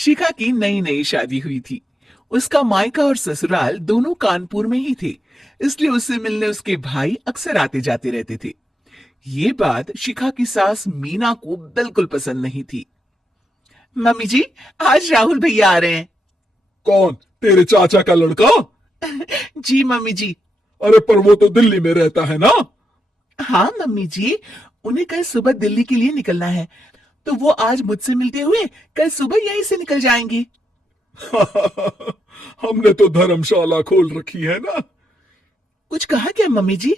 शिखा की नई नई शादी हुई थी। उसका मायका और ससुराल दोनों कानपुर में ही थे, इसलिए उससे मिलने उसके भाई अक्सर आते जाते रहते थे। ये बात शिखा की सास मीना को बिल्कुल पसंद नहीं थी। मम्मी जी, आज राहुल भैया आ रहे हैं। कौन? तेरे चाचा का लड़का? जी मम्मी जी। अरे पर वो तो दिल्ली में रहता है ना। हाँ मम्मी जी, उन्हें कल सुबह दिल्ली के लिए निकलना है, तो वो आज मुझसे मिलते हुए कल सुबह यहीं से निकल जाएंगे। हमने तो धर्मशाला खोल रखी है ना। कुछ कहा क्या मम्मी जी?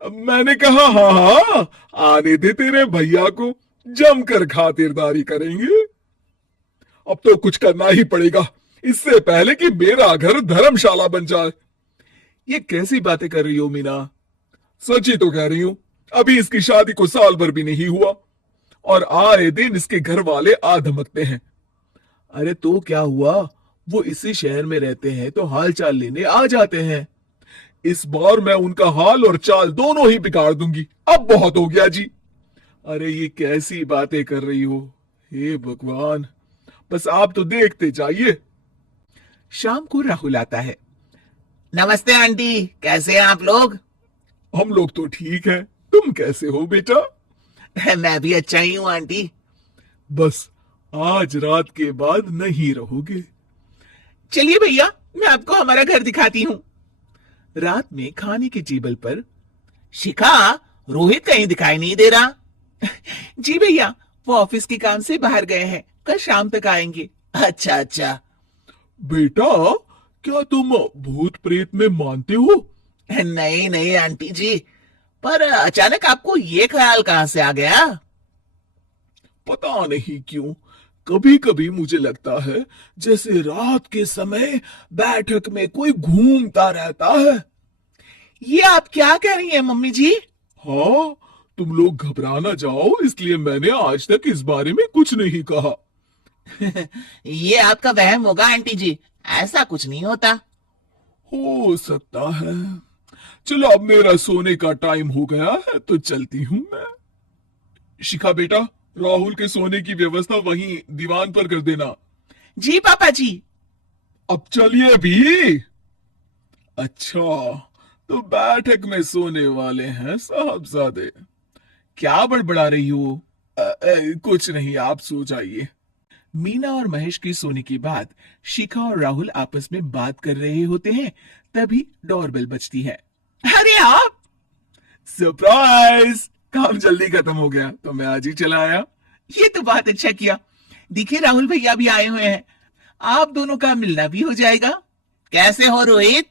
मैंने कहा हाँ हाँ, आने दे तेरे भैया को, जमकर खातिरदारी करेंगे। अब तो कुछ करना ही पड़ेगा, इससे पहले कि मेरा घर धर्मशाला बन जाए। ये कैसी बातें कर रही हो मीना? सच ही तो कह रही हूं। अभी इसकी शादी को साल भर भी नहीं हुआ और आए दिन इसके घर वाले आ धमकते हैं। अरे तो क्या हुआ, वो इसी शहर में रहते हैं तो हाल चाल लेने आ जाते हैं। इस बार मैं उनका हाल और चाल दोनों ही बिगाड़ दूंगी। अब बहुत हो गया जी। अरे ये कैसी बातें कर रही हो, हे भगवान, बस आप तो देखते जाइए। शाम को राहुल आता है। नमस्ते आंटी, कैसे हैं आप लोग? हम लोग तो ठीक हैं, तुम कैसे हो बेटा? मैं भी अच्छा ही हूँ आंटी। बस आज रात के बाद नहीं रहोगे? चलिए भैया, मैं आपको हमारा घर दिखाती हूँ। रात में खाने की टेबल पर शिखा, रोहित कहीं दिखाई नहीं दे रहा। जी भैया, वो ऑफिस के काम से बाहर गए हैं, कल शाम तक आएंगे। अच्छा अच्छा। बेटा, क्या तुम भूत प्रेत में मानते हो? नहीं नहीं आंटी जी, पर अचानक आपको ये ख्याल कहाँ से आ गया? पता नहीं क्यों, कभी कभी मुझे लगता है जैसे रात के समय बैठक में कोई घूमता रहता है। ये आप क्या कह रही हैं मम्मी जी? हाँ, तुम लोग घबरा ना जाओ, इसलिए मैंने आज तक इस बारे में कुछ नहीं कहा। ये आपका वहम होगा आंटी जी, ऐसा कुछ नहीं होता। हो सकता है। चलो अब मेरा सोने का टाइम हो गया है तो चलती हूं मैं। शिखा बेटा, राहुल के सोने की व्यवस्था वहीं दीवान पर कर देना। जी पापा जी। अब चलिए भी। अच्छा, तो बैठक में सोने वाले हैं साहबजादे। क्या बड़बड़ा रही हो? कुछ नहीं, आप सो जाइए। मीना और महेश की सोने के बाद शिखा और राहुल आपस में बात कर रहे होते हैं, तभी डोरबेल बजती है। अरे आप! सरप्राइज! काम जल्दी खत्म हो गया तो मैं आज ही चला आया। ये तो बहुत अच्छा किया। देखिए राहुल भैया भी आए हुए हैं, आप दोनों का मिलना भी हो जाएगा। कैसे हो रोहित?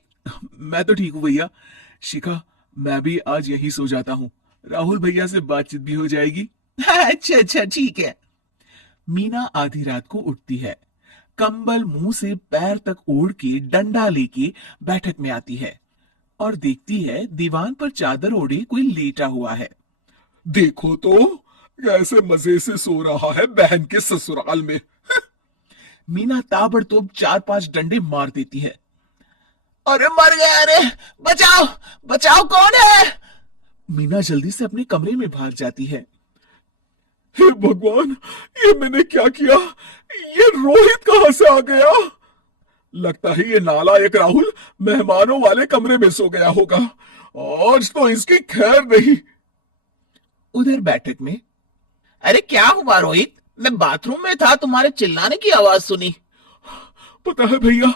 मैं तो ठीक हूँ भैया। शिखा, मैं भी आज यही सो जाता हूँ, राहुल भैया से बातचीत भी हो जाएगी। अच्छा अच्छा ठीक है। मीना आधी रात को उठती है, कंबल मुंह से पैर तक ओढ़ के डंडा लेके बैठक में आती है और देखती है दीवान पर चादर ओढ़े कोई लेटा हुआ है। देखो तो कैसे मजे से सो रहा है बहन के ससुराल में। मीना ताबड़तोड़ 4-5 डंडे मार देती है। अरे मर गया, अरे बचाओ बचाओ, कौन है? मीना जल्दी से अपने कमरे में भाग जाती है। हे भगवान, ये मैंने क्या किया? ये रोहित कहां से आ गया? लगता है ये नालायक राहुल मेहमानों वाले कमरे में सो गया होगा। आज तो इसकी खैर नहीं। उधर बैठक में, अरे क्या हुआ रोहित? मैं बाथरूम में था, तुम्हारे चिल्लाने की आवाज सुनी। पता है भैया,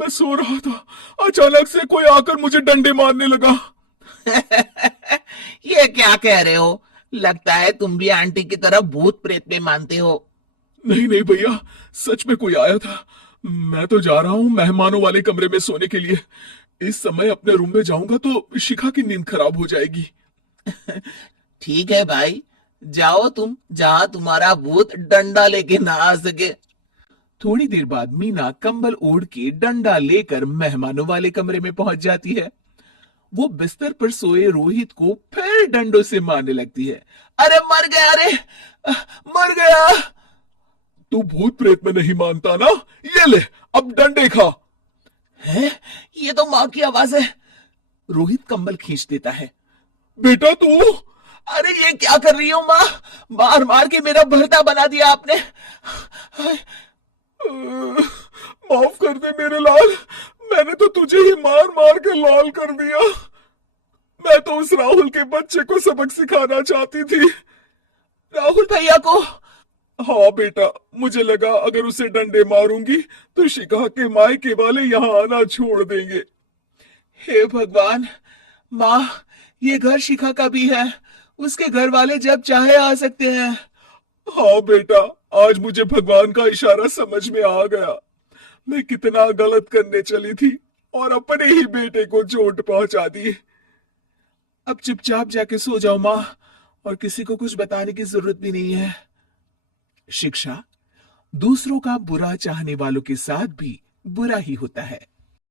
मैं सो रहा था, अचानक से कोई आकर मुझे डंडे मारने लगा। ये क्या कह रहे हो? लगता है तुम भी आंटी की तरह भूत प्रेत में मानते हो। नहीं नहीं भैया, सच में कोई आया था। मैं तो जा रहा हूं मेहमानों वाले कमरे में सोने के लिए। इस समय अपने रूम में जाऊंगा तो शिखा की नींद खराब हो जाएगी। ठीक है भाई, जाओ तुम, जहां तुम्हारा भूत डंडा लेके ना आ सके। थोड़ी देर बाद मीना कंबल ओढ़ के डंडा लेकर मेहमानों वाले कमरे में पहुंच जाती है। वो बिस्तर पर सोए रोहित को फिर डंडों से मारने लगती है। अरे मर गया, अरे मर गया। तू भूत प्रेत में नहीं मानता ना? ये ले, अब डंडे खा। है? ये तो मां की आवाज है। रोहित कंबल खींच देता है। बेटा तू! अरे ये क्या कर रही हो माँ? मार मार के मेरा भरता बना दिया आपने। मेरे लाल, मैंने तो तुझे ही मार मार के लाल कर दिया। मैं तो उस राहुल के बच्चे को सबक सिखाना चाहती थी। राहुल भैया को? हाँ बेटा, मुझे लगा अगर उसे डंडे मारूंगी तो शिखा के मायके वाले यहाँ आना छोड़ देंगे। हे भगवान, माँ, ये घर शिखा का भी है, उसके घर वाले जब चाहे आ सकते हैं। हाँ बेटा, आज मुझे भगवान का इशारा समझ में आ गया। मैं कितना गलत करने चली थी और अपने ही बेटे को चोट पहुंचा दी। अब चुपचाप जाके सो जाओ माँ, और किसी को कुछ बताने की जरूरत भी नहीं है। शिक्षा दूसरों का बुरा चाहने वालों के साथ भी बुरा ही होता है।